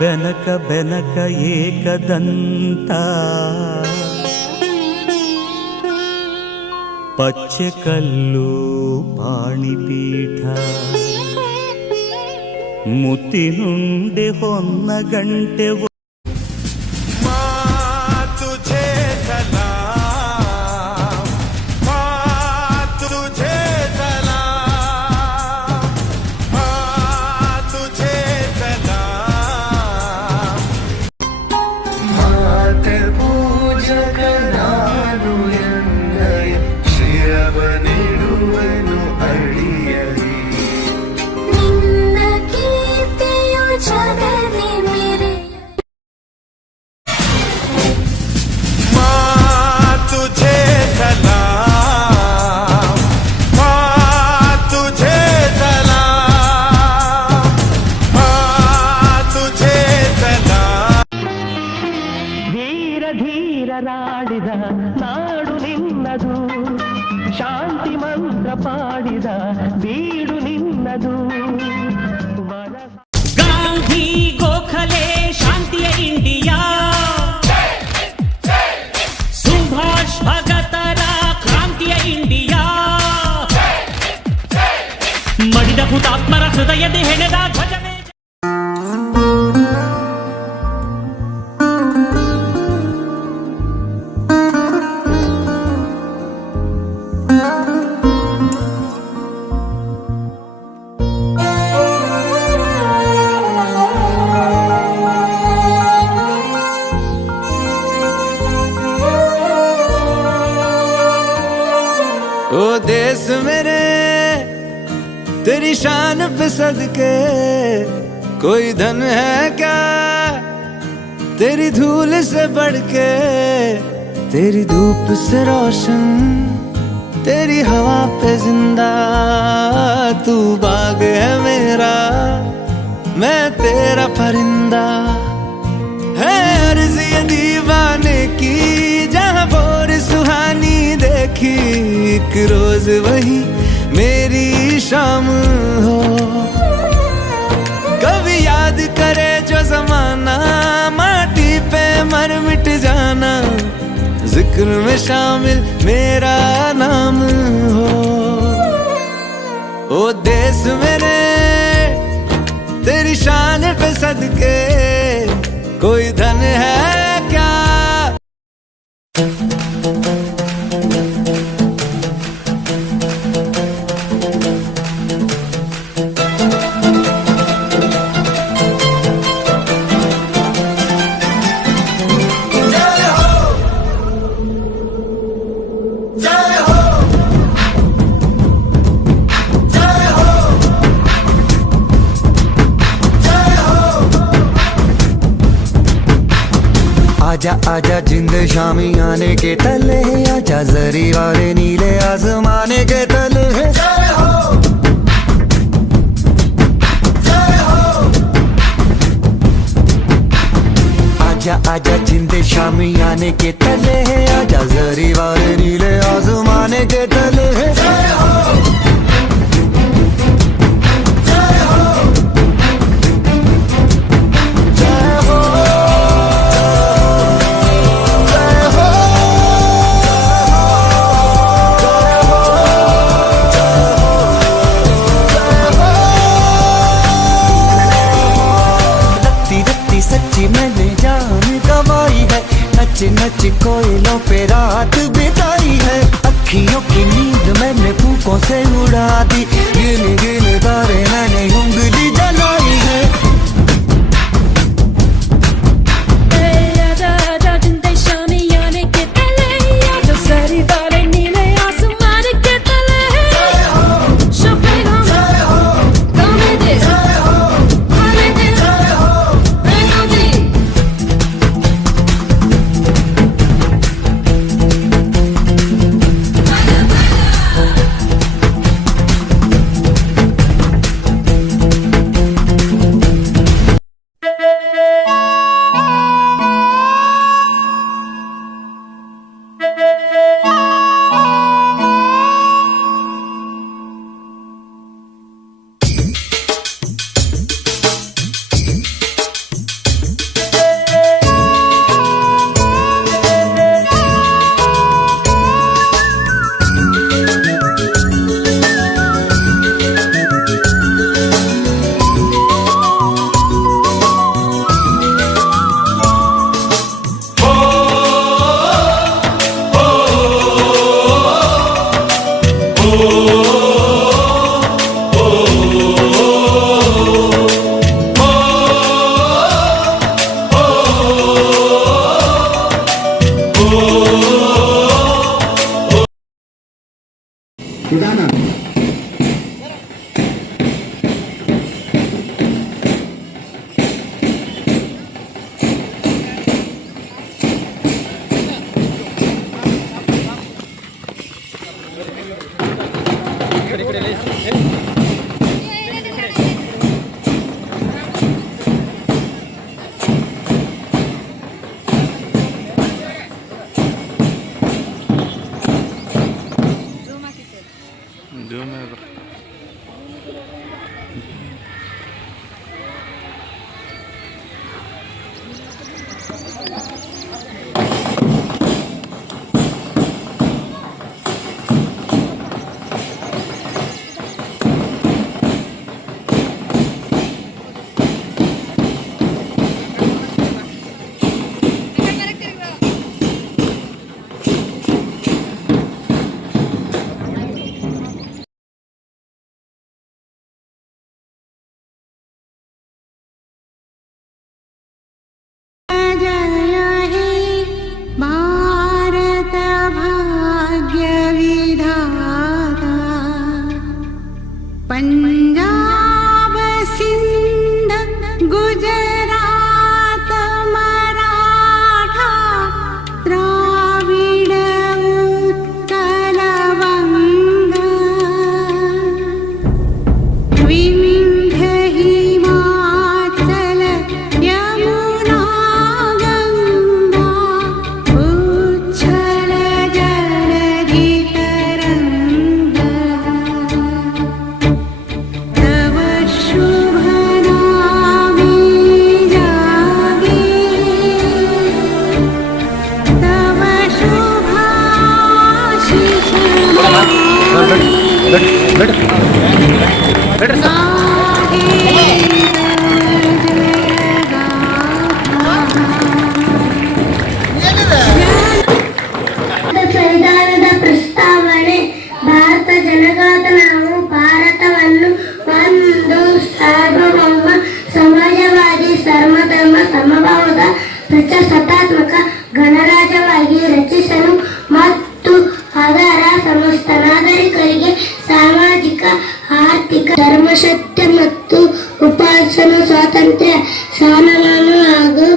ಬೆನಕ ಬೆನಕ ಏಕದಂತ ಪಚ್ಚೆ ಕಲ್ಲು ಪಾಣಿಪೀಠ ಮುತ್ತಿನುಂಡೆ ಹೊನ್ನ ಗಂಟೆ ಧೀರರಾಡಿದ ನಾಡು ನಿನ್ನದು, ಶಾಂತಿ ಮಂತ್ರ ಪಾಡಿದ ಬೀಡು ನಿನ್ನದು. ಗಾಂಧಿ ಗೋಖಲೆ ಶಾಂತಿಯ ಇಂಡಿಯಾ, ಸುಭಾಷ್ ಭಗತರ ಕ್ರಾಂತಿಯ ಇಂಡಿಯಾ, ಮಡಿದ ಹುತಾತ್ಮರ ಹೃದಯದ ಹೆಣೆದ ಧ್ವಜವೇ. ओ देश मेरे तेरी शान पे सदके, कोई धन है क्या तेरी धूल से बढ़ के, तेरी धूप से रोशन तेरी हवा पे जिंदा, तू बाग है मेरा मैं तेरा परिंदा, है अर्ज़ ये दीवाने की जहाँ बोर सुहानी देखी, एक रोज वही मेरी शाम हो, कभी याद करे जो जमाना माटी पे मर मिट जाना, जिक्र में शामिल मेरा नाम हो। ओ देश मेरे तेरी शान पे सदके, कोई धन है क्या। आजा आजा जिंद शामी आने के तले, आजा जरी वाले नीले आसमाने के तले, जय हो जय हो। आजा आजा जिंद शामी आने के तले, आजा जरी वाले नीले आसमाने के तले, जय हो मैंने जान गवाई है, नच नच कोयलों पे रात बिताई है, अखियों की नींद मैंने फूकों से उड़ा दी, गिन गिन तारे मैंने उंगली जलाई है। पंजाब सिंध गुजरात मराठा द्राविड उत्कल वंग विंध्य हिमाचल यमुना गंगा उच्छल जलधि तरंग तव शुभ नामे जागे तव शुभाशिष ಸಂವಿಧಾನದ ಪ್ರಸ್ತಾವನೆ ಭಾರತ ಜನಗತ ನಾವು ಭಾರತವನ್ನು ಒಂದು ಸಾರ್ವಭೌಮ ಸಮಾಜವಾದಿ ಸರ್ವಧರ್ಮ ಸಮಭಾವದ ಪ್ರಜಾಸತ್ತಾತ್ಮಕ ಗಣರಾಜ್ಯವಾಗಿ ರಚಿಸಲು ಮತ್ತು ಅದರ ಸಮಸ್ತ ನಾಗರಿಕರಿಗೆ ಸಾಮಾಜಿಕ ಆರ್ಥಿಕ ಧರ್ಮಸತ್ಯ ಮತ್ತು ಉಪಾಸನಾ ಸ್ವಾತಂತ್ರ್ಯ ಸಮಾನ ಹಾಗೂ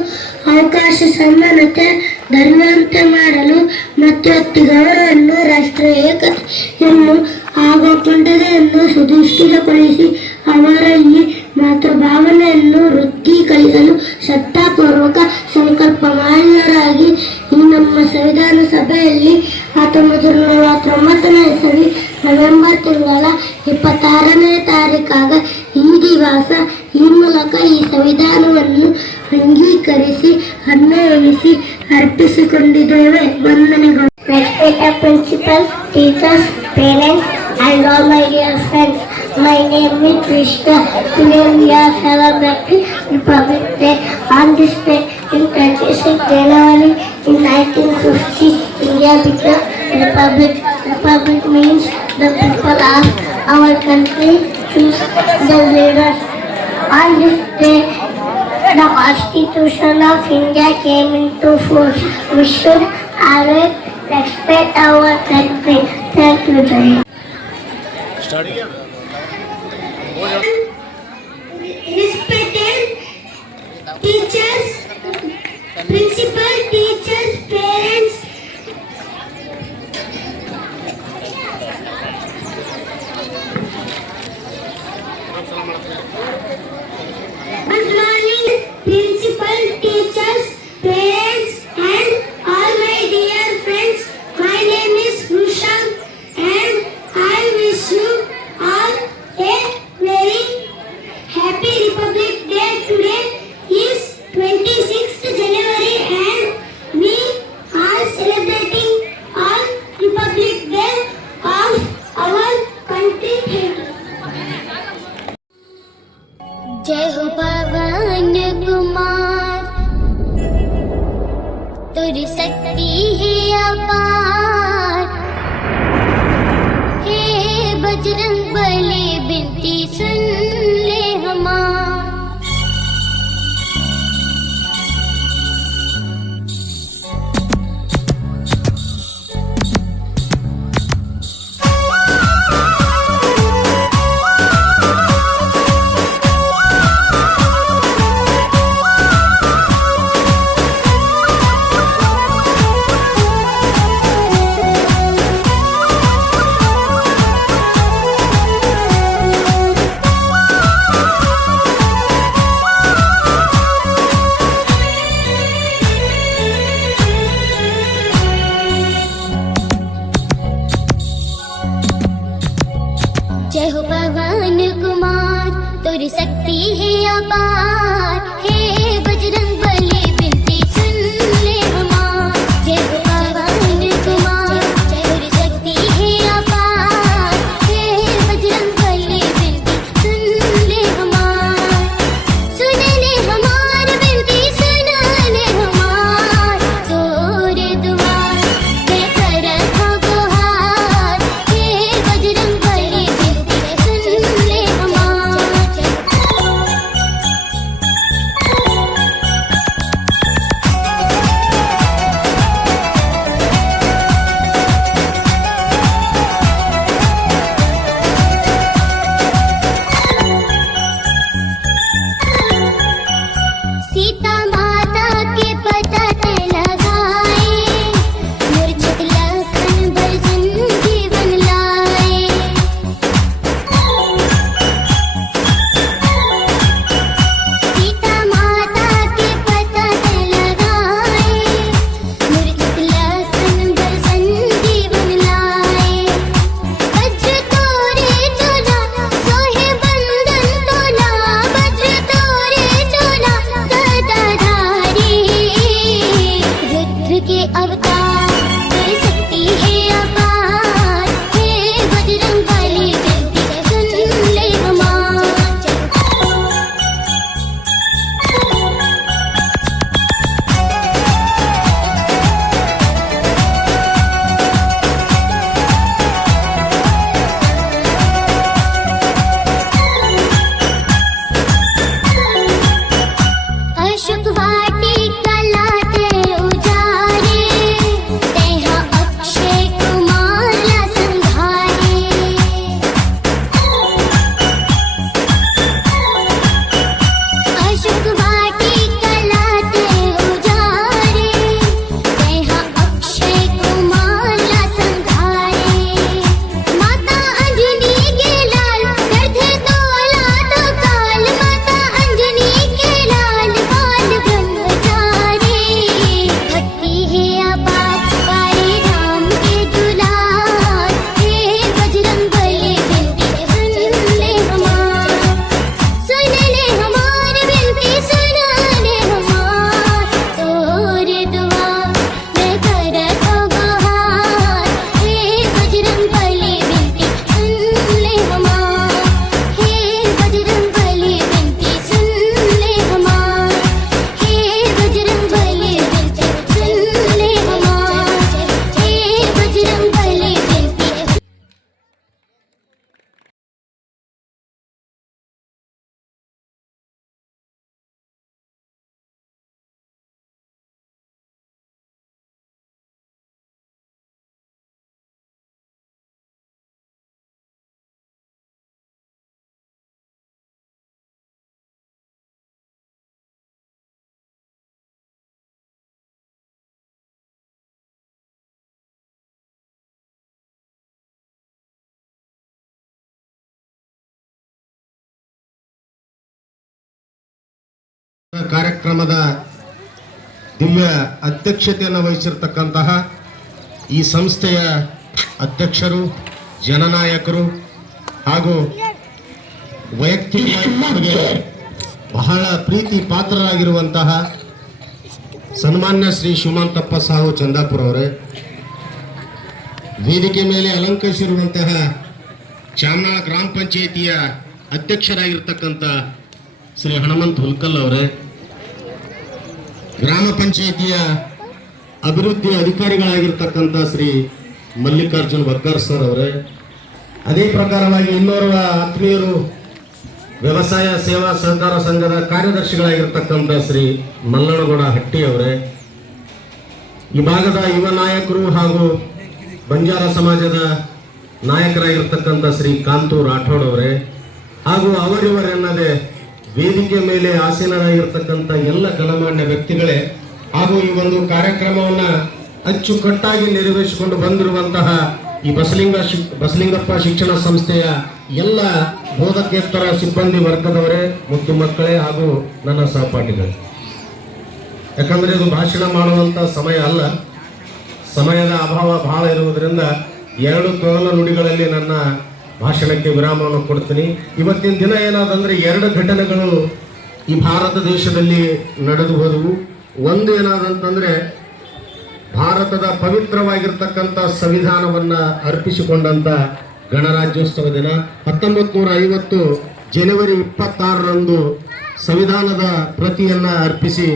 ಅವಕಾಶ ಸಮಾನತೆ ಧರ್ಮವಂತೆ ಮಾಡಲು ಮತ್ತು ವ್ಯಕ್ತಿ ಗೌರವವನ್ನು ರಾಷ್ಟ್ರೀಯ ಏಕತೆಯನ್ನು ಹಾಗೂ ಅಖಂಡತೆಯನ್ನು ಸುಧಿಷ್ಠಿತಗೊಳಿಸಿ ಅವರಲ್ಲಿ ಮಾತೃಭಾವನೆಯನ್ನು ವೃದ್ಧೀಕರಿಸಲು ಶ್ರದ್ಧಾಪೂರ್ವಕ ಸಂಕಲ್ಪ ಮಾಡಿದರಾಗಿ ಈ ನಮ್ಮ ಸಂವಿಧಾನ ಸಭೆಯಲ್ಲಿ 1949ನೇ ಇಸವಿ ನವೆಂಬರ್ ತಿಂಗಳ 26ನೇ ತಾರೀಕಾಗ ಈ ದಿವಸ ಈ ಮೂಲಕ ಈ ಸಂವಿಧಾನವನ್ನು ಅಂಗೀಕರಿಸಿ ಅನ್ವಯಿಸಿ ಅರ್ಪಿಸಿಕೊಂಡಿದ್ದೇವೆ. ವಂದನೆಗಳು. Respected principal, teachers, parents and all my dear friends. My name is Krishna. Today we are celebrating Republic Day. On this day in 26 January in 1950, India became Republic. Republic means the people of our country choose the leaders. On this day, the Constitution of India came into force. We should always respect our country. Thank you, Jai. Respected teachers, principal, teachers, parents, good morning, principal, teachers, parents, and all my dear friends. My name is Rusham, and I wish you all a very happy Republic Day. Today is 26th January, and we are celebrating on Republic Day of our country. जय हो पवन कुमार, तुरी शक्ति है अपार, हे बजरंग बली बिनती सुन ले हमार। जय हो पवन कुमार, तुरी शक्ति है अपार, हे बजरंग बली बिनती सुन ले हमार। जय हो पवन कुमार, तुरी शक्ति है अपार, हे बजरंग बली बिनती सुन ले हमार। सुन ले हमार बिनती, सुन ले हमार, तोरे दुआर मैं करत हूँ गुहार, हे बजरंग बली बिनती सुन ले हमार। ಕಾರ್ಯಕ್ರಮದ ದಿವ್ಯ ಅಧ್ಯಕ್ಷತೆಯನ್ನು ವಹಿಸಿರ್ತಕ್ಕಂತಹ ಈ ಸಂಸ್ಥೆಯ ಅಧ್ಯಕ್ಷರು, ಜನನಾಯಕರು ಹಾಗೂ ವೈಯಕ್ತಿಕ ಬಹಳ ಪ್ರೀತಿ ಪಾತ್ರರಾಗಿರುವಂತಹ ಸನ್ಮಾನ್ಯ ಶ್ರೀ ಶಿವಮಂತಪ್ಪ ಸಾವು ಚಂದಾಪುರ ಅವರೇ, ವೇದಿಕೆ ಮೇಲೆ ಅಲಂಕರಿಸಿರುವಂತಹ ಚಾಮನಾಳ ಗ್ರಾಮ ಪಂಚಾಯಿತಿಯ ಅಧ್ಯಕ್ಷರಾಗಿರ್ತಕ್ಕಂಥ ಶ್ರೀ ಹನುಮಂತ್ ಹುಲ್ಕಲ್ ಅವರೇ, ಗ್ರಾಮ ಪಂಚಾಯಿತಿಯ ಅಭಿವೃದ್ಧಿ ಅಧಿಕಾರಿಗಳಾಗಿರ್ತಕ್ಕಂಥ ಶ್ರೀ ಮಲ್ಲಿಕಾರ್ಜುನ್ ವಗ್ಗಾರ್ ಸರ್ ಅವರೇ, ಅದೇ ಪ್ರಕಾರವಾಗಿ ಇನ್ನೋರ್ವ ಆತ್ಮೀಯರು ವ್ಯವಸಾಯ ಸೇವಾ ಸಹಕಾರ ಸಂಘದ ಕಾರ್ಯದರ್ಶಿಗಳಾಗಿರ್ತಕ್ಕಂಥ ಶ್ರೀ ಮಲ್ಲನಗೌಡ ಹಟ್ಟಿ ಅವರೇ, ಈ ಭಾಗದ ಯುವ ನಾಯಕರು ಹಾಗೂ ಬಂಜಾರ ಸಮಾಜದ ನಾಯಕರಾಗಿರ್ತಕ್ಕಂಥ ಶ್ರೀ ಕಾಂತು ರಾಠೋಡ್ ಅವರೇ, ಹಾಗೂ ಅವರಿವರೆನ್ನದೇ ವೇದಿಕೆ ಮೇಲೆ ಆಸೀನರಾಗಿರ್ತಕ್ಕಂಥ ಎಲ್ಲ ಗಣಮಾನ್ಯ ವ್ಯಕ್ತಿಗಳೇ, ಹಾಗೂ ಈ ಒಂದು ಕಾರ್ಯಕ್ರಮವನ್ನ ಅಚ್ಚುಕಟ್ಟಾಗಿ ನಿರ್ವಹಿಸಿಕೊಂಡು ಬಂದಿರುವಂತಹ ಈ ಬಸಲಿಂಗಪ್ಪ ಶಿಕ್ಷಣ ಸಂಸ್ಥೆಯ ಎಲ್ಲ ಬೋಧಕೇತರ ಸಿಬ್ಬಂದಿ ವರ್ಗದವರೇ, ಮುದ್ದು ಮಕ್ಕಳೇ ಹಾಗೂ ನನ್ನ ಸಹಪಾಠಿಗಳೇ. ಯಾಕಂದ್ರೆ ಇದು ಭಾಷಣ ಮಾಡುವಂತ ಸಮಯ ಅಲ್ಲ, ಸಮಯದ ಅಭಾವ ಬಹಳ ಇರುವುದರಿಂದ 2 ಕೋಲ ನುಡಿಗಳಲ್ಲಿ ನನ್ನ ಭಾಷಣಕ್ಕೆ ವಿರಾಮವನ್ನು ಕೊಡ್ತೀನಿ. ಇವತ್ತಿನ ದಿನ ಏನಾದಂದ್ರೆ 2 ಘಟನೆಗಳು ಈ ಭಾರತ ದೇಶದಲ್ಲಿ ನಡೆದು ಹೋದವು. ಒಂದು ಏನಾದಂತಂದ್ರೆ ಭಾರತದ ಪವಿತ್ರವಾಗಿರ್ತಕ್ಕಂಥ ಸಂವಿಧಾನವನ್ನ ಅರ್ಪಿಸಿಕೊಂಡಂತ ಗಣರಾಜ್ಯೋತ್ಸವ ದಿನ 1950 ಜನವರಿ 26ರಂದು ಸಂವಿಧಾನದ ಪ್ರತಿಯನ್ನ ಅರ್ಪಿಸಿ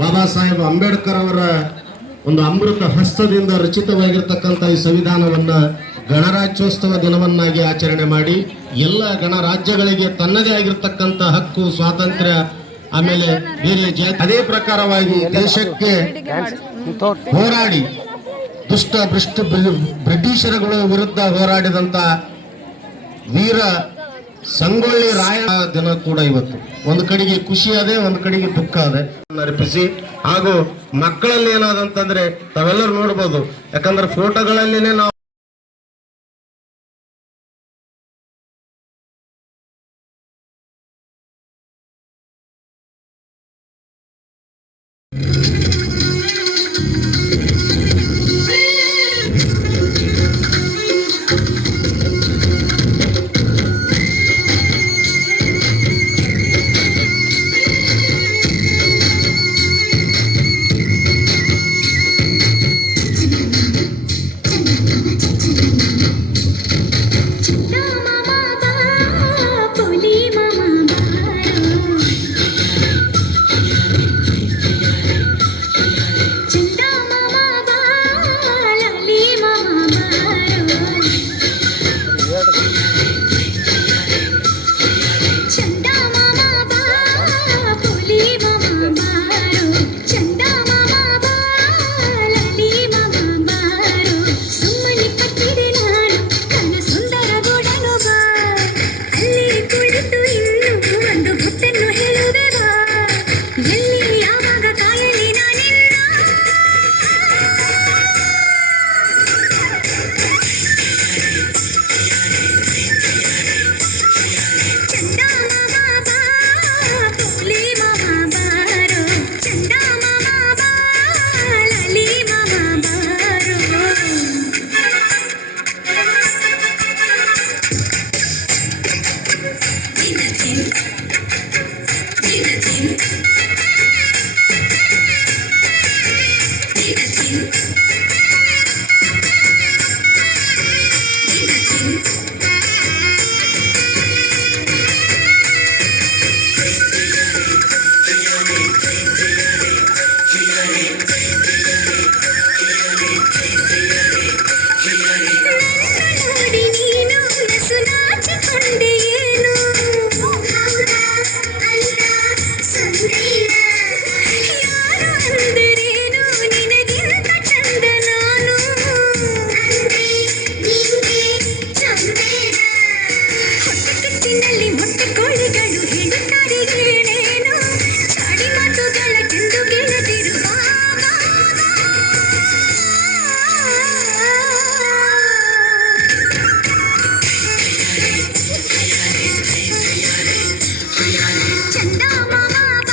ಬಾಬಾ ಸಾಹೇಬ್ ಅಂಬೇಡ್ಕರ್ ಅವರ ಒಂದು ಅಮೃತ ಹಸ್ತದಿಂದ ರಚಿತವಾಗಿರ್ತಕ್ಕಂಥ ಈ ಸಂವಿಧಾನವನ್ನ ಗಣರಾಜ್ಯೋತ್ಸವ ದಿನವನ್ನಾಗಿ ಆಚರಣೆ ಮಾಡಿ ಎಲ್ಲ ಗಣರಾಜ್ಯಗಳಿಗೆ ತನ್ನದೇ ಆಗಿರ್ತಕ್ಕಂಥ ಹಕ್ಕು, ಸ್ವಾತಂತ್ರ್ಯ, ಆಮೇಲೆ ಬೇರೆ ಅದೇ ಪ್ರಕಾರವಾಗಿ ದೇಶಕ್ಕೆ ಹೋರಾಡಿ ದುಷ್ಟ ಭ್ರಷ್ಟ ಬ್ರಿಟಿಷರುಗಳ ವಿರುದ್ಧ ಹೋರಾಡಿದಂತ ವೀರ ಸಂಗೊಳ್ಳಿ ರಾಯ ದಿನ ಕೂಡ ಇವತ್ತು. ಒಂದು ಕಡೆಗೆ ಖುಷಿ ಅದೇ, ಒಂದು ಕಡೆಗೆ ದುಃಖ ಅದೇ ಅರ್ಪಿಸಿ, ಹಾಗೂ ಮಕ್ಕಳಲ್ಲಿ ಏನಾದಂತಂದ್ರೆ ತಾವೆಲ್ಲರೂ ನೋಡ್ಬೋದು, ಯಾಕಂದ್ರೆ ಫೋಟೋಗಳಲ್ಲಿನೇ ನಾವು ಚಂದ ಮಾಮ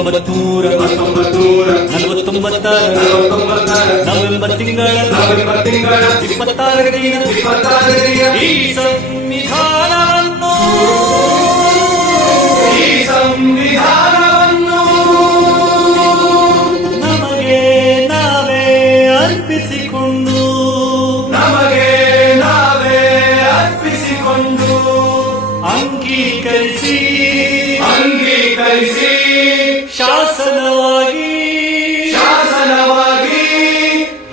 ನವೆಂಬರ್ ತಿಂಗಳ 26ರ ದಿನ ಈ ಸಂವಿಧಾನವನ್ನು ನಮಗೆ ನಾವೇ ಅರ್ಪಿಸಿಕೊಂಡು ಅಂಗೀಕರಿಸಿ ಶಾಸನವಾಗಿ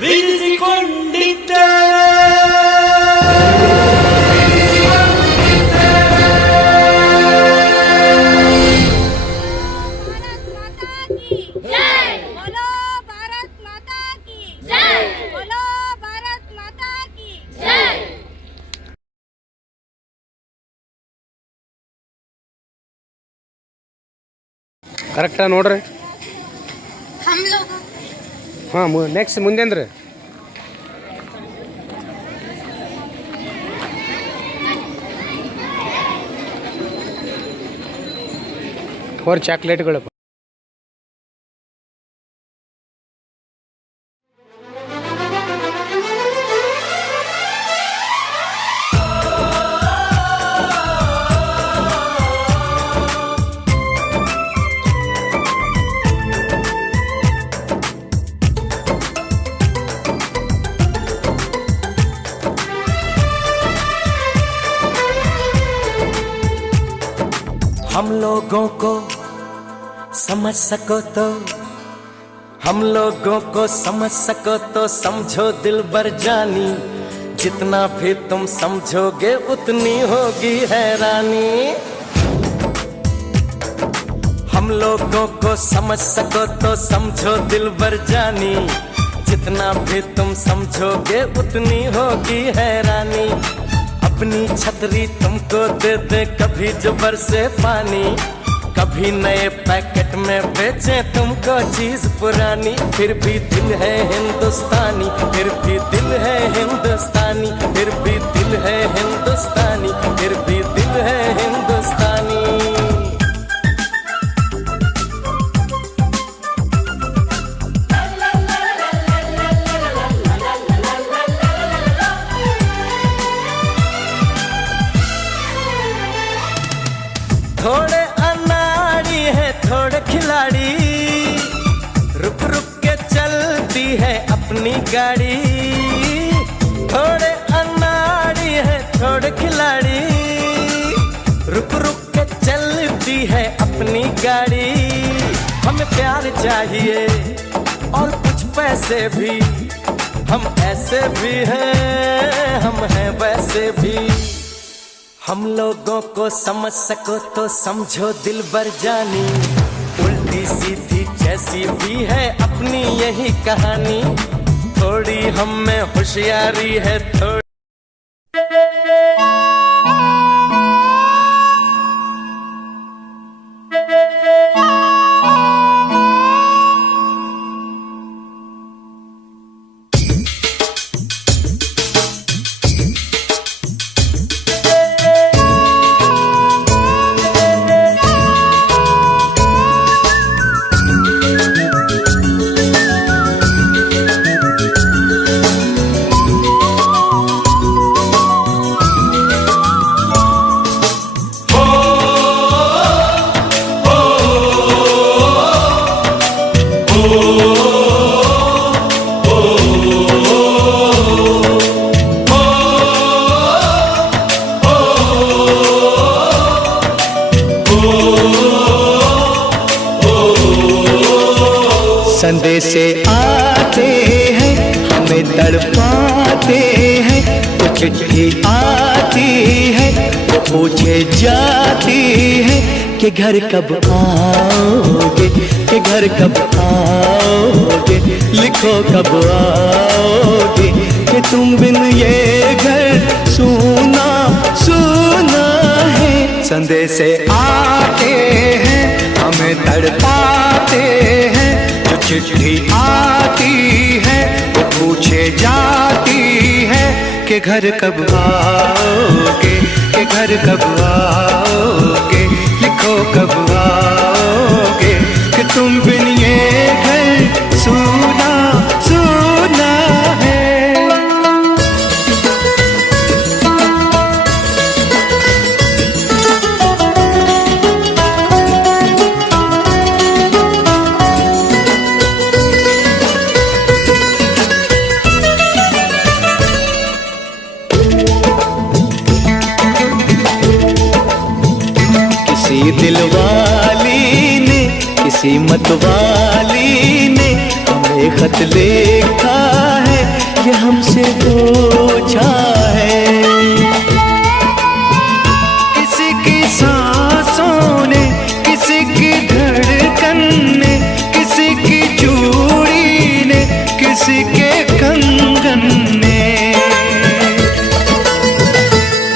ವಿಧಿಸಿಕೊಂಡಿದ್ದೇವೆ. बोलो भारत माता की जय, बोलो भारत माता की जय. ಕರೆಕ್ಟಾ ನೋಡ್ರಿ. ಹಾಂ ನೆಕ್ಸ್ಟ್ ಮುಂದೇನ್ರಿ ಅವ್ರ ಚಾಕ್ಲೇಟ್ಗಳು. हम लोगों को समझ सको तो, हम लोगों को समझ सको तो समझो दिलबर जानी, जितना भी तुम समझोगे उतनी होगी हैरानी. हम लोगों को समझ सको तो समझो दिलबर जानी, जितना भी तुम समझोगे उतनी होगी हैरानी. अपनी छतरी तुमको दे दे कभी जो बरसे पानी, कभी नए पैकेट में बेचे तुमको चीज पुरानी. फिर भी दिल है हिंदुस्तानी, फिर भी दिल है हिंदुस्तानी, फिर भी दिल है हिंदुस्तानी, फिर भी दिल है हिंदुस्तानी. थोड़े अनाड़ी है थोड़े खिलाड़ी, रुक रुक के चलती है अपनी गाड़ी. थोड़े अनाड़ी है थोड़े खिलाड़ी, रुक रुक के चलती है अपनी गाड़ी. हमें प्यार चाहिए और कुछ पैसे भी, हम ऐसे भी हैं हम हैं वैसे भी. हम लोगों को समझ सको तो समझो दिलबर जानी, उल्टी सीधी जैसी भी है अपनी यही कहानी. थोड़ी हम में होशियारी है थोड़ी संदेशे आते हैं हमें तड़पाते हैं, तो चिट्ठी आती है तो पूछे जाती है कि घर कब आओगे, कि घर कब आओगे, लिखो कब आओगे, कि तुम बिन ये घर सूना सूना है. संदेशे आते हैं हमें तड़पाते हैं, चिट्ठी आती है वो पूछे जाती है कि घर कब आओगे, कि घर कब आओगे, लिखो कब आओगे, कि तुम बिन ये घर सूना सूना है। किसी दिलवाली ने किसी मतवाली ने हमें खत लिखा है, ये हमसे पूछा है। किसी की सांसों ने किसी की धड़कन ने किसी की चूड़ी ने किसी के कंगन ने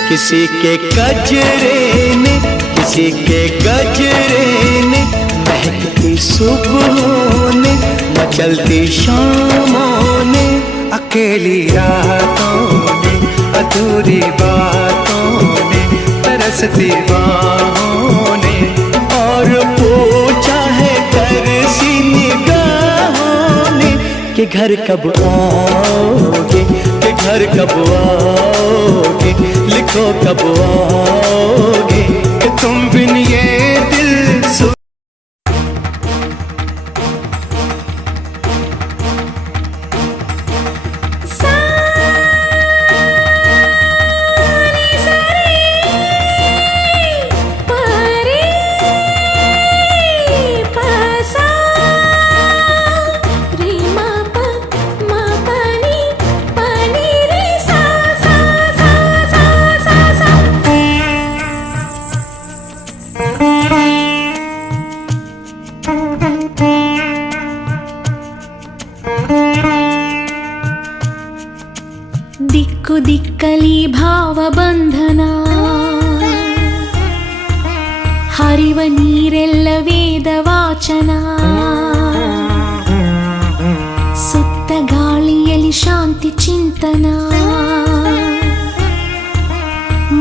किसी के गजरे ने किसी के गजरे ने महकती सुबहों ने मचलती शामों ने अकेली रातों ने अधूरी बातों ने तरसती बाहों ने और पूछा है तरसी निगाहों ने कि घर कब आओगे, कि घर कब आओगे, लिखो कब आओगे कि तुम बिन ये दिल ದಿಕ್ಕು ದಿಕ್ಕಲಿ ಭಾವಬಂಧನ ಹರಿವ ನೀರೆಲ್ಲ ವೇದ ವಾಚನ ಸುತ್ತ ಗಾಳಿಯಲ್ಲಿ ಶಾಂತಿ ಚಿಂತನ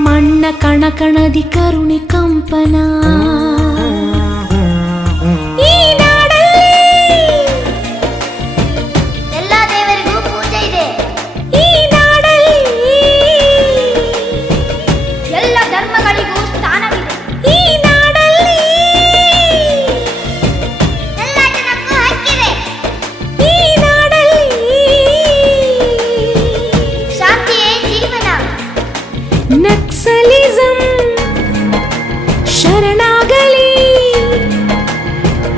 ಮಣ್ಣ ಕಣಕಣದಿ ಕರುಣೆ ಕಂಪನ ನಕ್ಸಲಿಸಂ ಶರಣಾಗಲಿ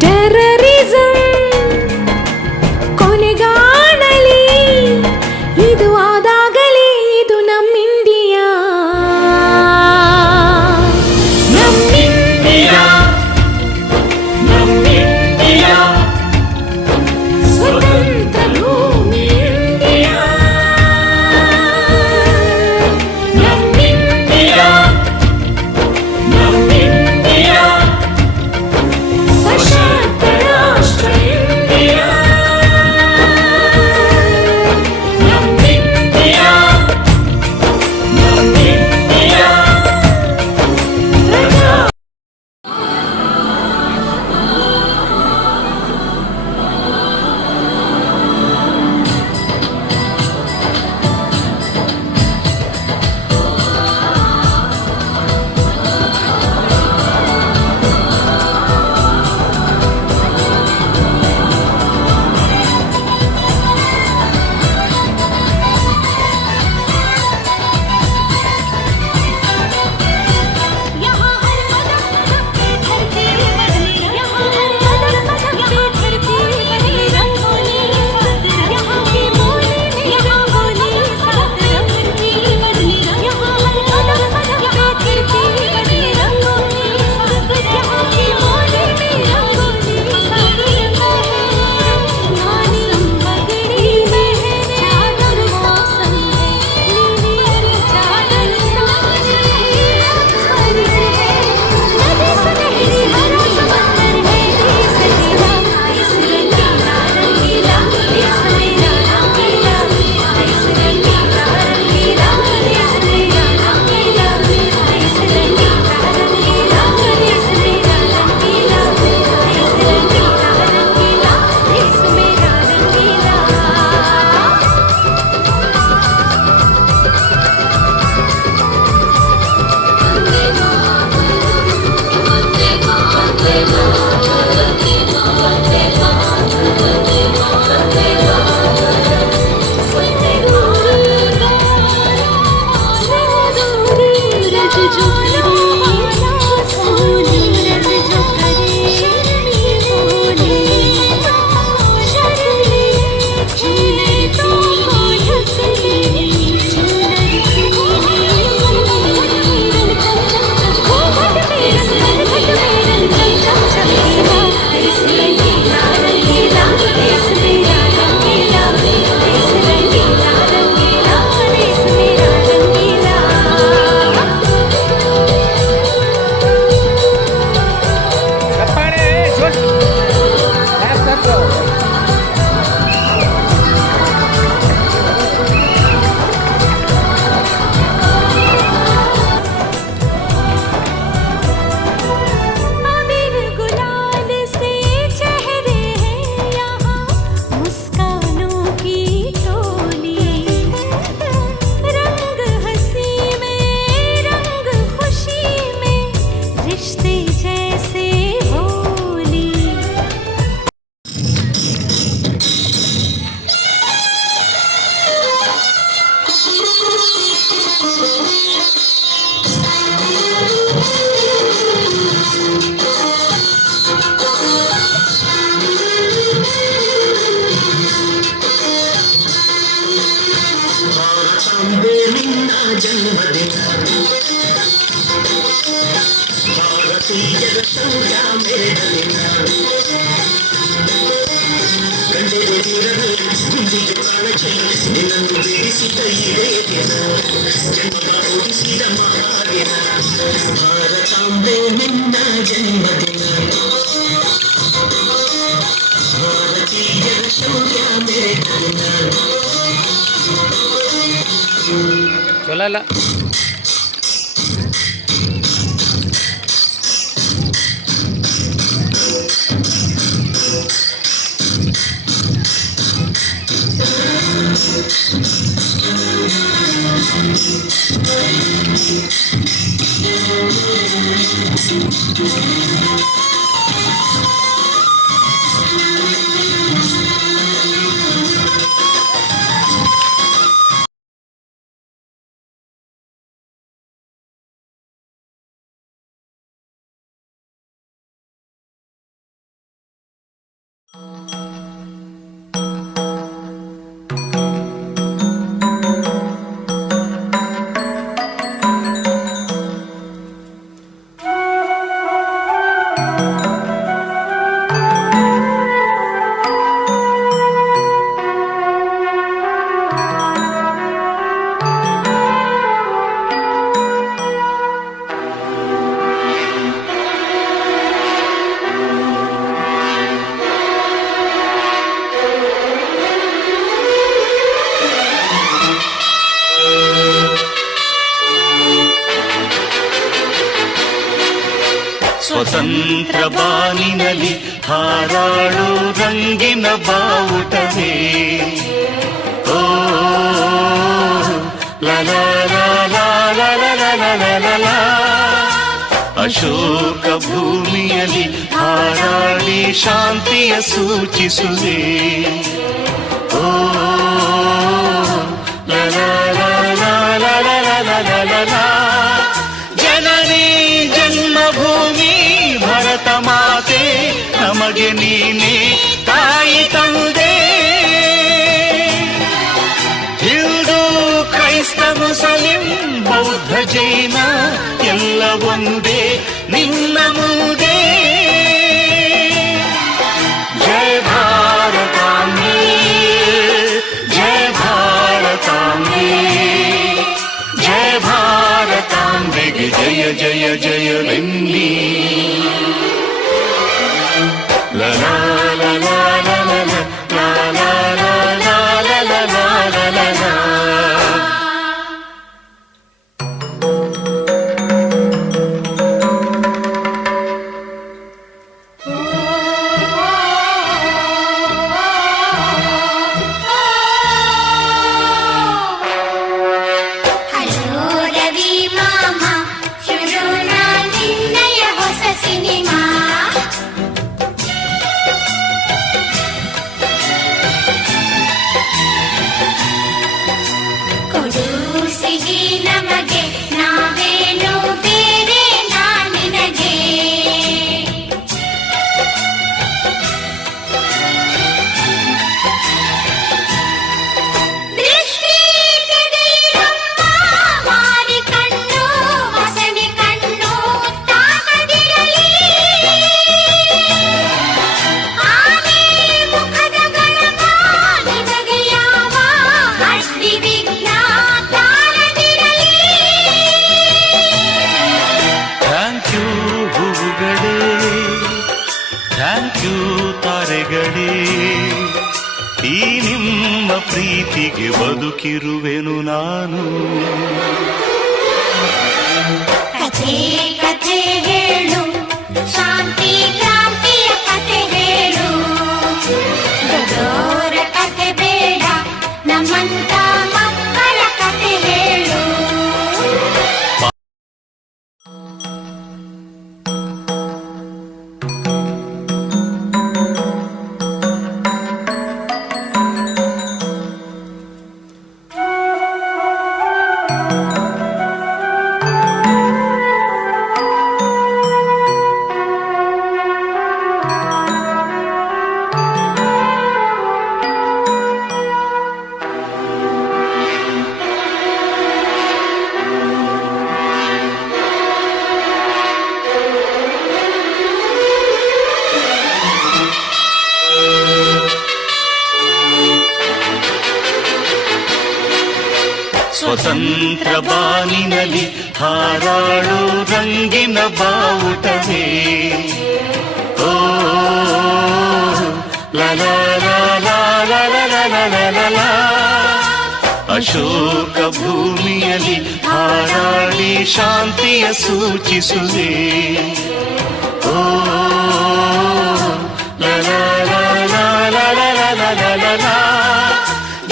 ಟೆರ ಭಾರತಾಂಬೆ ನಿನ್ನ ಜನ್ಮದಿನ ಭಾರತೀಯರ ಶೌರ್ಯ ಮೆರೆದಲಿನ ಗಂಡೆಗೆ ವೀರನು ಗುಂಡಿಗೆ ಪ್ರಾಣ ಚೆಲ್ಲಿ ನಿನ್ನನ್ನು ಬೇಡಿಸಿದ ಇದೇ ದಿನ ಜನ್ಮದ ಓಡಿಸಿದ ಮಹಾದಿನ ಭಾರತಾಂಬೆ ನಿನ್ನ ಜನ್ಮದಿನ ಭಾರತೀಯರ ಶೌರ್ಯ ಮೆರೆದಲಿನ ಚಲೋ ಅಲ್ಲ. ಸ್ವತಂತ್ರ ಬಾನಿನಲ್ಲಿ ಹಾರಾಡು ರಂಗಿನ ಬಾವುಟವೇ ಓ ಲಲಾ ಲಲಾ ಲಲಾ ಲಲಾ ಅಶೋಕ ಭೂಮಿಯಲ್ಲಿ ಹಾರಾಡಿ ಶಾಂತಿಯ ಸೂಚಿಸುವೆ ಓ ಲಲಾ ಲಲಾ ಲಲಾ ಲಲಾ ಜನನಿ ಜನ್ಮಭೂಮಿ ಭರತ ಮಾತೆ ನಮಗೆ ನೀನೆ ತಾಯಿ ತಂದೆ ಹಿಂದೂ ಕ್ರೈಸ್ತ ಮುಸಲಿಂ ಬೌದ್ಧ ಜೈನ ಎಲ್ಲ ಒಂದೇ ನಿನ್ನ ಮುಂದೆ ಜಯ ಭಾರತಾಂಬೆ ಜಯ ಭಾರತಾಂಬೆ ಜಯ ಭಾರತಾಂಬೆಗೆ ಜಯ ಜಯ ಜಯವೆನ್ನಿ ಲಲಾ ಲಲಾ ಲಲಾ ಲಲಾ ಲಲಾ ಲಲಾ ಲಲಾ ಹಲೋ ರವಿ ಮಾಮ ಶುರುನ ನಿನ್ನಯ ಹೊಸ ಸಿನಿಮಾ ಕೊಡು ಸಿಹಿ ನಮಗೆ ನಾವೇನು ಬೇರೆ ನಿನಗೆ ದೃಷ್ಟಿ ತೆಗೆಯಿರಮ್ಮ ಮಾರಿ ಕಣ್ಣು ಮಸಣೆ ಕಣ್ಣು ತಾಕದಿರಲಿ ಆನೆ ಮುಖದ ಗಣಪ ನಿಮಗೆ ಯಾವ ಅಡ್ಡಿ ವಿಘ್ನ ತಾರದಿರಲಿ ಥ್ಯಾಂಕ್ ಯು ಹೂವುಗಳೇ ಥ್ಯಾಂಕ್ ಯು ತಾರೆಗಳೇ ಈ ನಿಮ್ಮ ಪ್ರೀತಿಗೆ ಬದುಕಿರುವೆನು ನಾನು ಕಥೆ ಕಥೆ ಹೇಳು ಶಾಂತಿ ಕ್ರಾಂತಿಯ ಕಥೆ ಹೇಳು ದೊಡ್ಡೋರ ಕಥೆ ಬೇಡ ನಮ್ಮಂತ ಮಕ್ಕಳ ಕಥೆ ಹೇಳು ಸ್ವತಂತ್ರ ಬಾನಿನಲ್ಲಿ ಹಾರಾಡೋ ರಂಗಿನ ಬಾವುಟವೇ ಓ ಲಲಾ ಲಲಾ ಲಲಾ ಲಲಾ ಅಶೋಕ ಭೂಮಿಯಲ್ಲಿ ಹಾರಾಡಿ ಶಾಂತಿಯ ಸೂಚಿಸುವೆ ಓ ಲಲಾ ಲಲಾ ಲಲಾ ಲಲಾ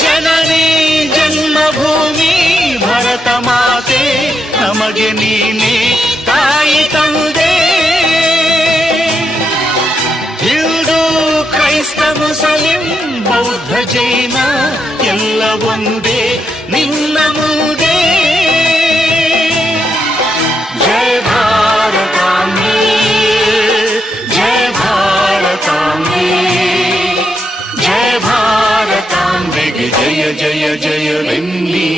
ಜನನಿ ಜನ್ಮಭೂಮಿ ಭರತ ಮಾತೆ ನಮಗೆ ನೀನೆ ತಾಯಿ ತಂದೆ ಹಿಂದೂ ಕ್ರೈಸ್ತ ಮುಸಲಿಂ ಬೌದ್ಧ ಜೈನ ಎಲ್ಲ ಒಂದೇ ನಿನ್ನ ಮುಂದೆ ಜಯ ಭಾರತಾಂಬೆ ಜಯ ಭಾರತಾಂಬೆ ಜಯ ಭಾರತಾಂಬೆಗೆ ಜಯ ಜಯ ಜಯವೆನ್ನಿ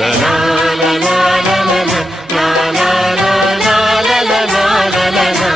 ಲಲಾ ಲಲಾ ಲಲಾ ಲಲಾ ಲಲಾ ಲಲಾ ಲಲಾ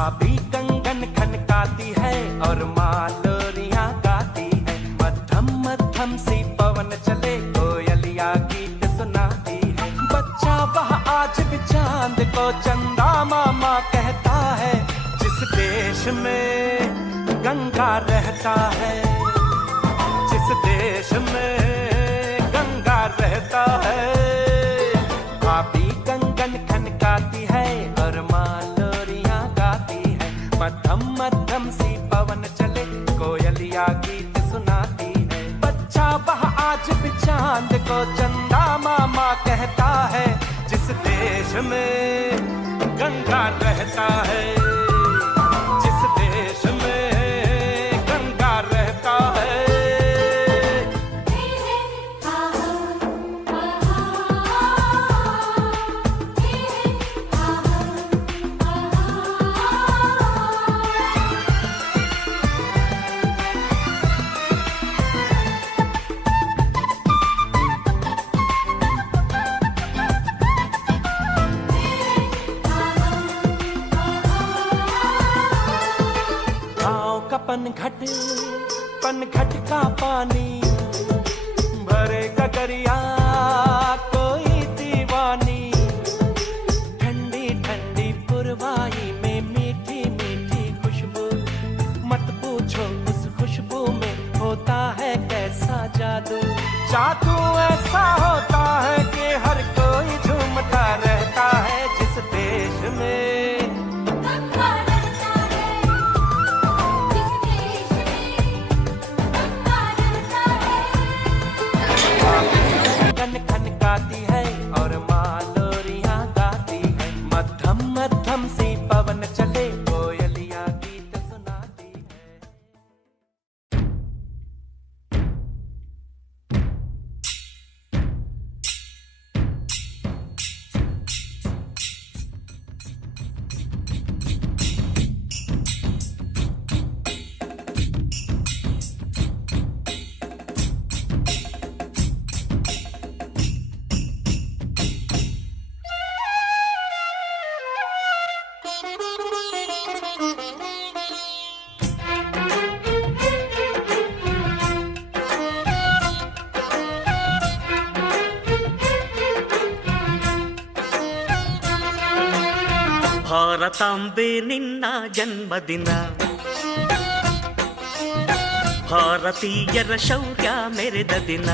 भाभी कंगन खनकाती है और माँ लोरी चांद को चंदा मामा कहता है, जिस देश में गंगा रहता है, जिस देश में गंगा रहता है। भाभी कंगन खनकाती है और माँ लोरियां गाती है, मध्यम मध्यम सी पवन चले कोयलिया गीत सुनाती है। बच्चा वह आज भी चांद को चंदा मामा कहता है, जिस देश में गंगा रहता है, जिस देश में गंगा रहता है। पनघट का पानी भरे गगरिया कोई दीवानी, ठंडी ठंडी पुरवाई में मीठी मीठी खुशबू, मत पूछो उस खुशबू में होता है कैसा जादू। जादू ऐसा होता है कि हर कोई झूमता रहता है, जिस देश में खनकाती है और माँ लोरियां गाती है, मध्यम मध्यम सी पवन चले कोयलिया गीत सुनाती है। ಭಾರತಾಂಬೆ ನಿನ್ನ ಜನ್ಮದಿನ, ಭಾರತೀಯರ ಶೌರ್ಯ ಮೆರೆದ ದಿನ,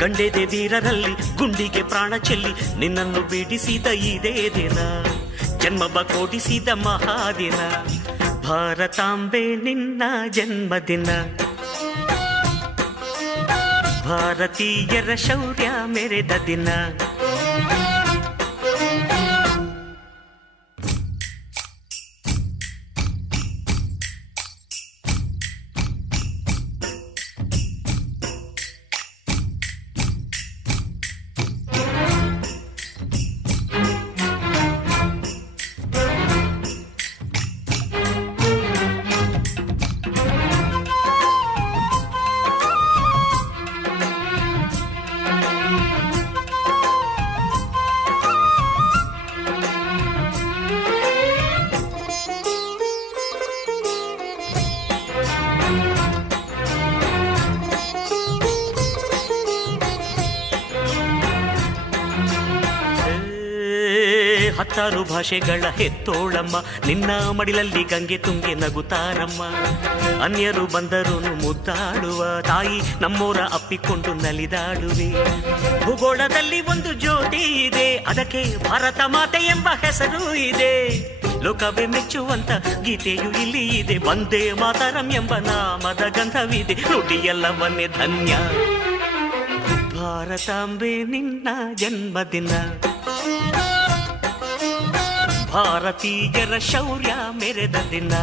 ಗಂಡೆದೆ ವೀರರಲ್ಲಿ ಗುಂಡಿಗೆ ಪ್ರಾಣ ಚೆಲ್ಲಿ ನಿನ್ನನ್ನು ಬಿಡಿಸಿದ ಇದೇ ದಿನ, ಜನ್ಮವ ಕೊಡಿಸಿದ ಮಹಾದಿನ. ಭಾರತಾಂಬೆ ನಿನ್ನ ಜನ್ಮದಿನ, ಭಾರತೀಯರ ಶೌರ್ಯ ಮೆರೆದ ದಿನ. ಹತ್ತಾರು ಭಾಷೆಗಳ ಹೆತ್ತೋಳಮ್ಮ, ನಿನ್ನ ಮಡಿಲಲ್ಲಿ ಗಂಗೆ ತುಂಗೆ ನಗುತ್ತಾರಮ್ಮ. ಅನ್ಯರು ಬಂದರು ಮುದ್ದಾಡುವ ತಾಯಿ, ನಮ್ಮೋರ ಅಪ್ಪಿಕೊಂಡು ನಲಿದಾಡುವೆ. ಭೂಗೋಳದಲ್ಲಿ ಒಂದು ಜ್ಯೋತಿ ಇದೆ, ಅದಕ್ಕೆ ಭಾರತ ಮಾತೆ ಎಂಬ ಹೆಸರು ಇದೆ. ಲೋಕವೇ ಮೆಚ್ಚುವಂತ ಗೀತೆಯು ಇಲ್ಲಿ ಇದೆ, ವಂದೇ ಮಾತರಂ ಎಂಬ ನಾಮದ ಗಂಧವಿದೆ. ನುಡಿಯೆಲ್ಲವನ್ನೇ ಧನ್ಯ. ಭಾರತಾಂಬೆ ನಿನ್ನ ಜನ್ಮದಿನ, ಭಾರತೀಯರ ಶೌರ್ಯ ಮೆರೆದ ದಿನ.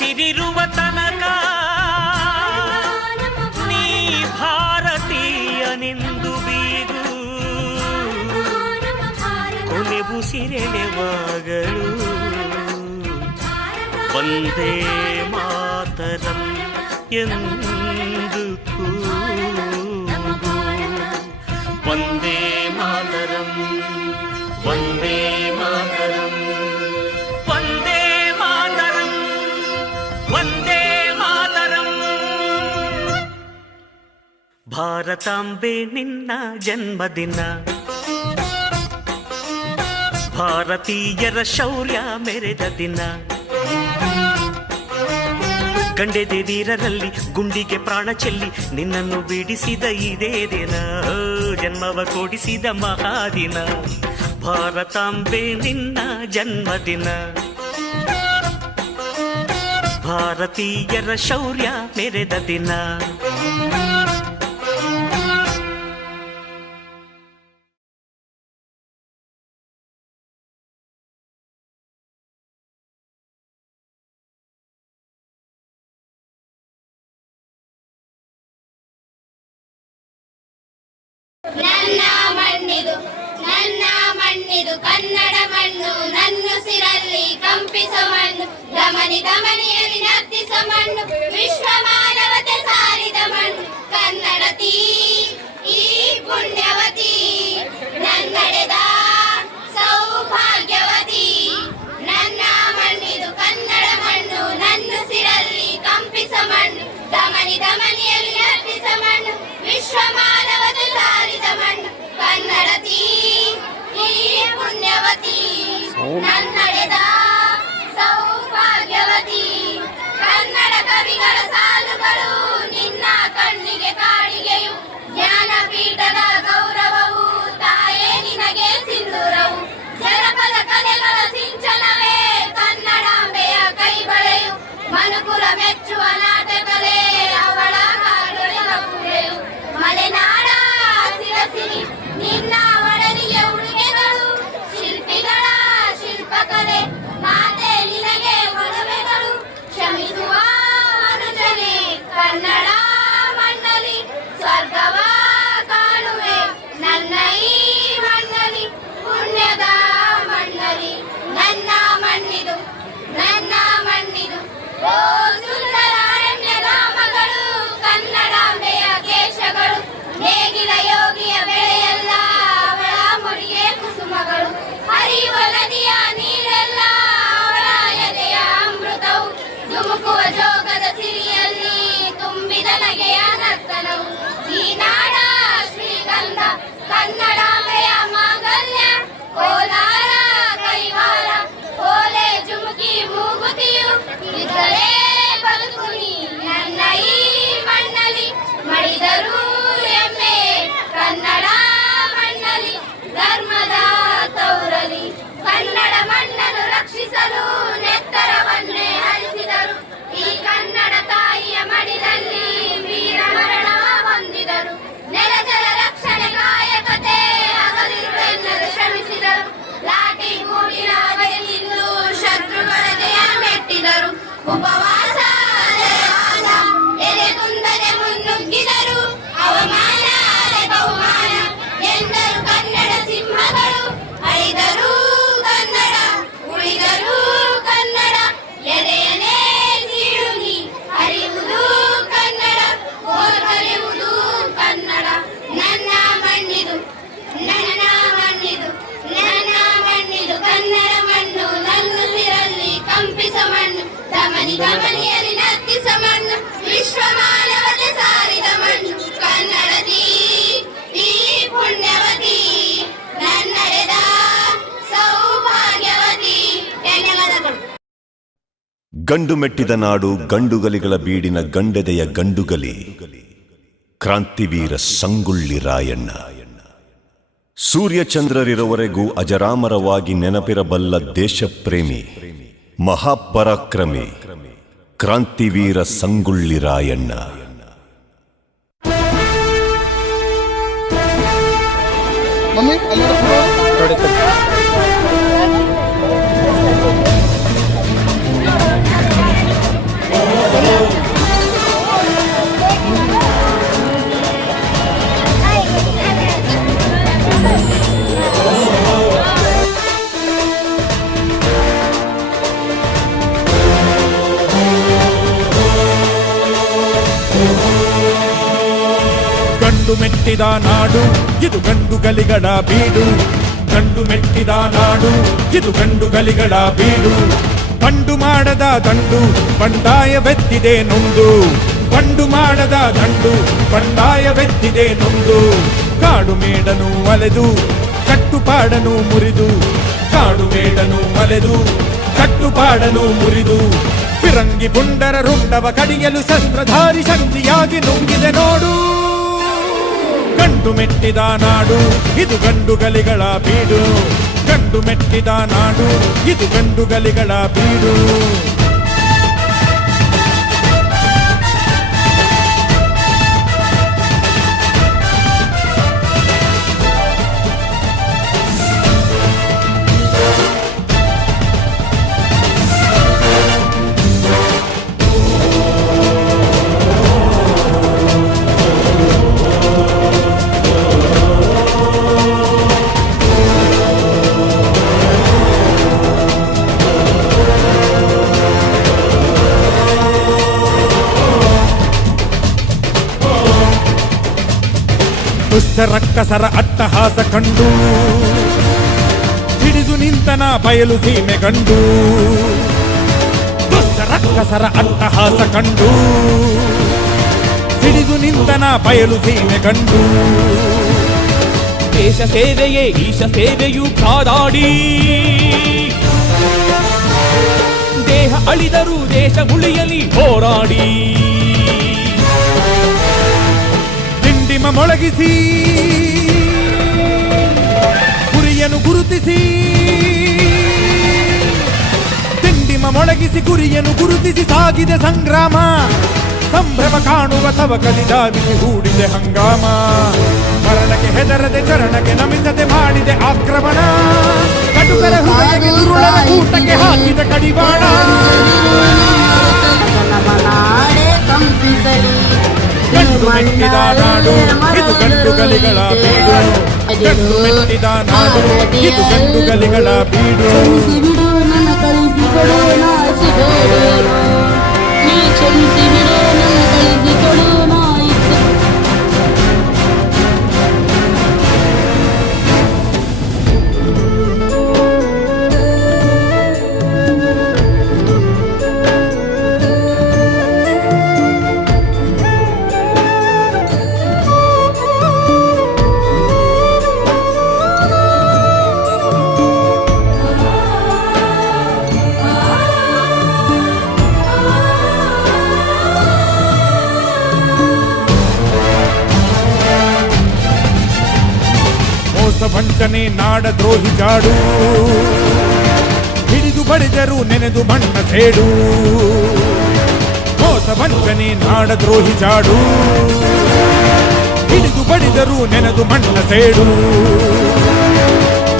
ಉಸಿರಿರುವ ತನಕ ನೀ ಭಾರತೀಯನೆಂದು ಬೀಗು, ಕೊನೆ ಉಸಿರೆಳೆವಾಗಳು ವಂದೇ ಮಾತರಂ ಎಂದು ಕೂಗು. ವಂದೇ ಮಾತರಂ, ವಂದೇ ಮಾತರಂ, ವಂದೇ ಮಾತರಂ, ವಂದೇ ಮಾತರಂ. ಭಾರತಾಂಬೆ ನಿನ್ನ ಜನ್ಮದಿನ, ಭಾರತೀಯರ ಶೌರ್ಯ ಮೆರೆದ ದಿನ. ಗಂಡೆದಿರೀರರಲ್ಲಿ ಗುಂಡಿಗೆ ಪ್ರಾಣ ಚೆಲ್ಲಿ ನಿನ್ನನ್ನು ಬಿಡಿಸಿದ ಇದೇ ದಿನ, ಜನ್ಮವ ಕೊಡಿಸಿದ ಮಹಾದಿನ. ಭಾರತಾಂಬೆ ನಿನ್ನ ಜನ್ಮದಿನ, ಭಾರತೀಯರ ಶೌರ್ಯ ಮೆರೆದ ದಿನ. ನನ್ನ ಮಣ್ಣಿದು, ನನ್ನ ಮಣ್ಣಿದು ಕನ್ನಡ ಮಣ್ಣು, ನನ್ನುಸಿರಲ್ಲಿ ಕಂಪಿಸೋ ಮಣ್ಣು, ಧಮನಿ ಧಮನಿಯಲ್ಲಿ ನರ್ತಿಸೋ ಮಣ್ಣು, ವಿಶ್ವ ಮಾನವತೆ ಸಾರಿದ ಮಣ್ಣು ಕನ್ನಡತಿ ಈ ಪುಣ್ಯವತಿ, ನನ್ನಡೆದ ಸೌಭಾಗ್ಯವತಿ. ನನ್ನ ಮಣ್ಣಿದು ಕನ್ನಡ ಮಣ್ಣು, ನನ್ನುಸಿರಲ್ಲಿ ಕಂಪಿಸೋ ಮಣ್ಣು, ಧಮನಿ ಧಮನಿಯಲ್ಲಿ ನರ್ತಿಸೋ ಮಣ್ಣು, ವಿಶ್ವ ಮಾನವತೆ ಸಾರಿದ ಮಣ್ಣು ಕನ್ನಡತಿ ಈ ಪುಣ್ಯವತಿ, ನನ್ನಡೆದ ಸೌಭಾಗ್ಯವತಿ. ಕನ್ನಡ ಕವಿಗಳ ಸಾಲುಗಳು ನಿನ್ನ ಕಣ್ಣಿಗೆ ಕಾಡಿಗೆಯು, ಜ್ಞಾನಪೀಠದ ಗೌರವವು ತಾಯೇ ನಿನಗೆ ಸಿಂಧೂರವು. ಜನಪದ ಕಲೆಗಳ ಸಿಂಚನವೇ ಕನ್ನಡಾಂಬೆಯ ಕೈಬಳೆಯು, ಮನುಕುಲ ಮೆಚ್ಚುವ ನಾಟಕಲೆ ಅವಳ ಕಾಲೊಳೆದ ಪೂರೆಯು. ಮಲೆನಾಡ ಸಿರಸಿರಿ ನಿನ್ನ ಒಡಲಿಗೆ ಉಡುಗೆಗಳು, ಶಿಲ್ಪಿಗಳ ಶಿಲ್ಪಕಲೆ ಮಾತೆ ನಿನಗೆ ಒಡವೆಗಳು. ಕ್ಷಮಿಸುವ ಮನುಜನೇ ಕನ್ನಡ ಮಣ್ಣಲಿ ಸ್ವರ್ಗವ ಕಾಣುವೆ, ನನ್ನ ಈ ಮಣ್ಣಲಿ ಪುಣ್ಯದ ಮಣ್ಣಲಿ. ನನ್ನ ಮಣ್ಣಿದು, ನನ್ನ ಮಣ್ಣಿದು ಓ ಸುಂದರ ಅರಣ್ಯ ಧಾಮಗಳು, ಕನ್ನಡಾಂಬೆಯ ಕೇಶಗಳು, ನೇಗಿಲ ಯೋಗಿಯ ಬೆಳೆಯಲ್ಲ ಅವಳ ಮುಡಿಗೆ ಕುಸುಮಗಳು, ಹರಿಯುವ ನದಿಯ ನೀರೆಲ್ಲ ಅವಳ ಎದೆಯ ಅಮೃತವು, ಧುಮುಕುವ ಜೋಗದ ಸಿರಿಯಲ್ಲಿ ತುಂಬಿದ ನಗೆಯ ನರ್ತನವು. ಈ ನಾಡ ಶ್ರೀಗಂಧ ಕನ್ನಡಾಂಬೆಯ ಮಾಂಗಲ್ಯ, ಕೋಲಾರ ಕೈವಾರ ಓಲೆ ಜುಮುಕಿ ಮೂಗುತಿಯು, ಇದ್ದರೆ ಬದುಕುನಿ ನನ್ನ ಈ ಮಣ್ಣಲಿ, ಮಡಿದರು ಎಮ್ಮೆ ಕನ್ನಡ ಮಣ್ಣಲಿ, ಧರ್ಮದ ತೌರಲಿ. ಕನ್ನಡ ಮಣ್ಣನ್ನು ರಕ್ಷಿಸಲು ನೆತ್ತರವನ್ನೇ ಹರಿಸಿದರು, ಈ ಕನ್ನಡ ತಾಯಿಯ ಮಡಿಲಲ್ಲಿ ವೀರ ಮರಣ ಹೊಂದಿದರು. ನೆಲಜಲ ರಕ್ಷಣೆ ಕಾಯಕತೆ ಹಗಲಿರುಳೆನ್ನಲು ಶ್ರಮಿಸಿದರು, ಲಾಠಿ ಗೂಡಿನ ಬಯಲಿಂದು ಶತ್ರುಗಳ ಜಯ ಮೆಟ್ಟಿದರು. ಉಪವಾಸ ಜಯವಾಸ ಎದೆಗುಂದದೆ ಮುನ್ನುಗ್ಗಿದರು, ಅವಮಾನ ಬಹುಮಾನ ಎಂದರು ಕನ್ನಡ ಸಿಂಹಗಳು. ಅಳಿದರು ಕನ್ನಡ, ಉಳಿದರು ಕನ್ನಡ, ಎದೆಯನೇ ಸೀಳುನಿ ಅರಿಯುವುದು ಕನ್ನಡ, ಓರ್ವರಿಯುವುದು ಕನ್ನಡ. ನನ್ನ ಮಣ್ಣಿದು, ನನ್ನ ಮಣ್ಣಿದು, ನನ್ನ ಮಣ್ಣಿದು ಕನ್ನಡ ಮಣ್ಣು, ನನ್ನುಸಿರಲ್ಲಿ ಕಂಪಿಸೋ ಮಣ್ಣು, ಧಮನಿ ಧಮನಿಯಲ್ಲಿ ನರ್ತಿಸೋ ಮಣ್ಣು, ವಿಶ್ವ ಮಾನವತೆ ಸಾರಿದ ಮಣ್ಣು ಕನ್ನಡತಿ ಈ ಪುಣ್ಯವತಿ, ನನ್ನಡೆದ ಸೌಭಾಗ್ಯವತಿ. ಧನ್ಯವಾದಗಳು. ಗಂಡು ಮೆಟ್ಟಿದ ನಾಡು, ಗಂಡುಗಲಿಗಳ ಬೀಡಿನ ಗಂಡೆದೆಯ ಗಂಡುಗಲಿ, ಕ್ರಾಂತಿವೀರ ಸಂಗೊಳ್ಳಿ ರಾಯಣ್ಣ. ಸೂರ್ಯಚಂದ್ರರಿರುವವರೆಗೂ ಅಜರಾಮರವಾಗಿ ನೆನಪಿರಬಲ್ಲ ದೇಶಪ್ರೇಮಿ, ಮಹಾಪರಾಕ್ರಮಿ, ಕ್ರಾಂತಿವೀರ ಸಂಗೊಳ್ಳಿ ರಾಯಣ್ಣ. ಗಂಡು ಮೆಟ್ಟಿದ ನಾಡು ಇದು ಗಂಡುಗಲಿಗಳ ಬೀಡು. ಗಂಡು ಮೆಟ್ಟಿದ ನಾಡು ಇದು ಗಂಡುಗಲಿಗಳ ಬೀಡು. ಬಂಡು ಮಾಡದ ದಂಡು ಬಂಡಾಯವೆತ್ತಿದೆ ನೊಂದು. ಬಂಡು ಮಾಡದ ದಂಡು ಬಂಡಾಯವೆತ್ತಿದೆ ನೊಂದು. ಕಾಡು ಮೇಡನು ಅಲೆದು ಕಟ್ಟುಪಾಡನು ಮುರಿದು. ಕಾಡು ಮೇಡನು ಅಲೆದು ಕಟ್ಟುಪಾಡನು ಮುರಿದು. ಫಿರಂಗಿ ಪುಂಡರ ರುಂಡವ ಕಡಿಯಲು ಶಸ್ತ್ರಧಾರಿ ಶಕ್ತಿಯಾಗಿ ನುಂಗಿದೆ ನೋಡು. ಗಂಡು ಮೆಟ್ಟಿದ ನಾಡು ಇದು ಗಂಡುಗಲಿಗಳ ಬೀಡು. ಗಂಡು ಮೆಟ್ಟಿದ ನಾಡು ಇದು ಗಂಡುಗಲಿಗಳ ಬೀಡು. ರಕ್ಕಸರ ಅಟ್ಟಹಾಸ ಕಂಡು ಹಿಡಿದು ನಿಂತನ ಬಯಲು ಸೀಮೆ ಕಂಡು. ದುಷ್ಟ ರಕ್ಕಸರ ಅಟ್ಟಹಾಸ ಕಂಡು ಹಿಡಿದು ನಿಂತನ ಬಯಲು ಸೀಮೆ ಕಂಡು. ದೇಶ ಸೇವೆಯೇ ಈಶ ಸೇವೆಯು ಕಾದಾಡಿ. ದೇಹ ಅಳಿದರೂ ದೇಶ ಉಳಿಯಲಿ ಹೋರಾಡಿ. ದಿಂಡಿಮ ಮೊಳಗಿಸಿ ಗುರಿಯನ್ನು ಗುರುತಿಸಿ. ದಿಂಡಿಮ ಮೊಳಗಿಸಿ ಗುರಿಯನ್ನು ಗುರುತಿಸಿ ಸಾಗಿದೆ ಸಂಗ್ರಾಮ. ಸಂಭ್ರಮ ಕಾಣುವ ತವಕದಿ ಧಾವಿಸಿ ಹೂಡಿದೆ ಹಂಗಾಮ. ಮರಣಕ್ಕೆ ಹೆದರದೆ ಚರಣಕ್ಕೆ ನಮಿಸದೆ ಮಾಡಿದೆ ಆಕ್ರಮಣ. ಕಟುಕರ ಹೃದಯಕ್ಕೆ ದುರುಳರ ಊಟಕ್ಕೆ ಹಾಕಿದ ಕಡಿವಾಣ. ಗಂಡು ಮೆಟ್ಟಿದ ನಾಡು ಇದು ಗಂಡುಗಲಿಗಳ ಬೀಡು. ಗಂಡು ಮೆಟ್ಟಿದ ನಾಡು ಇದು ಗಂಡುಗಲಿಗಳ ಬೀಡು. ವಂಚನೆ ನಾಡ ದ್ರೋಹಿ ಜಾಡು. ಹಿಡಿದು ಬಡಿದರು ನೆನೆದು ಮಣ್ಣ ಸೇಡು. ಮೋಸ ವಂಚನೆ ನಾಡ ದ್ರೋಹಿ ಜಾಡು. ಹಿಡಿದು ಬಡಿದರು ನೆನೆದು ಮಣ್ಣ ಸೇಡು.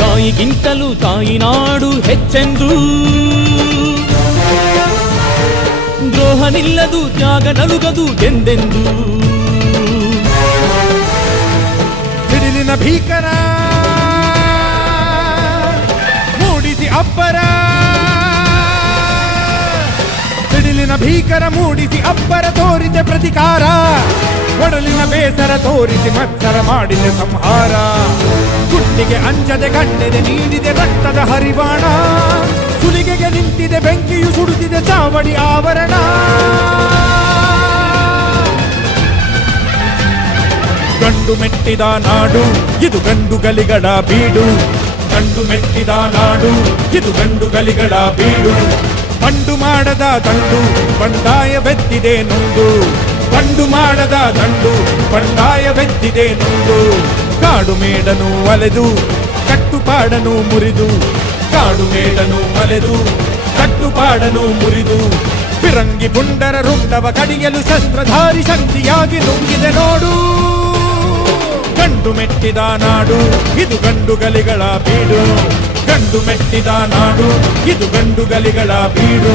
ತಾಯಿಗಿಂತಲೂ ತಾಯಿ ನಾಡು ಹೆಚ್ಚೆಂದು. ದ್ರೋಹ ನಿಲ್ಲದು ತ್ಯಾಗ ನಲುಗದು ಎಂದೆಂದು. ಸಿಡಿಲಿನ ಭೀಕರ ಮೂಡಿಸಿ ಅಬ್ಬರ. ಸಿಡಿಲಿನ ಭೀಕರ ಮೂಡಿಸಿ ಅಬ್ಬರ ತೋರಿದೆ ಪ್ರತಿಕಾರ. ಒಡಲಿನ ಬೇಸರ ತೋರಿಸಿ ಮತ್ಸರ ಮಾಡಿದೆ ಸಂಹಾರ. ಗುಂಡಿಗೆ ಅಂಜದೆ ಗಂಡೆದೆ ನೀಡಿದೆ ರಕ್ತದ ಹರಿವಾಣ. ಸುಲಿಗೆಗೆ ನಿಂತಿದೆ ಬೆಂಕಿಯು ಸುಡುತ್ತಿದೆ ಚಾವಡಿ ಆವರಣ. ಗಂಡು ಮೆಟ್ಟಿದ ನಾಡು ಇದು ಗಂಡುಗಲಿಗಳ ಬೀಡು. ಗಂಡು ಮೆಟ್ಟಿದ ನಾಡು ಇದು ಗಂಡುಗಲಿಗಳ ಬೀಡು. ಬಂಡು ಮಾಡದ ದಂಡು ಬಂಡಾಯವೆತ್ತಿದೆ ನೊಂದು. ಬಂಡು ಮಾಡದ ದಂಡು ಬಂಡಾಯವೆತ್ತಿದೆ ನೊಂದು. ಕಾಡು ಮೇಡನು ಅಲೆದು ಕಟ್ಟುಪಾಡನು ಮುರಿದು. ಕಾಡು ಮೇಡನು ಅಲೆದು ಕಟ್ಟುಪಾಡನು ಮುರಿದು. ಫಿರಂಗಿ ಪುಂಡರ ರುಂಡವ ಕಡಿಯಲು ಶಸ್ತ್ರಧಾರಿ ಶಕ್ತಿಯಾಗಿ ನುಂಗಿದೆ ನೋಡು. ಗಂಡು ಮೆಟ್ಟಿದ ನಾಡು ಇದು ಗಂಡುಗಲಿಗಳ ಬೀಡು. ಗಂಡು ಮೆಟ್ಟಿದ ನಾಡು ಇದು ಗಂಡುಗಲಿಗಳ ಬೀಡು.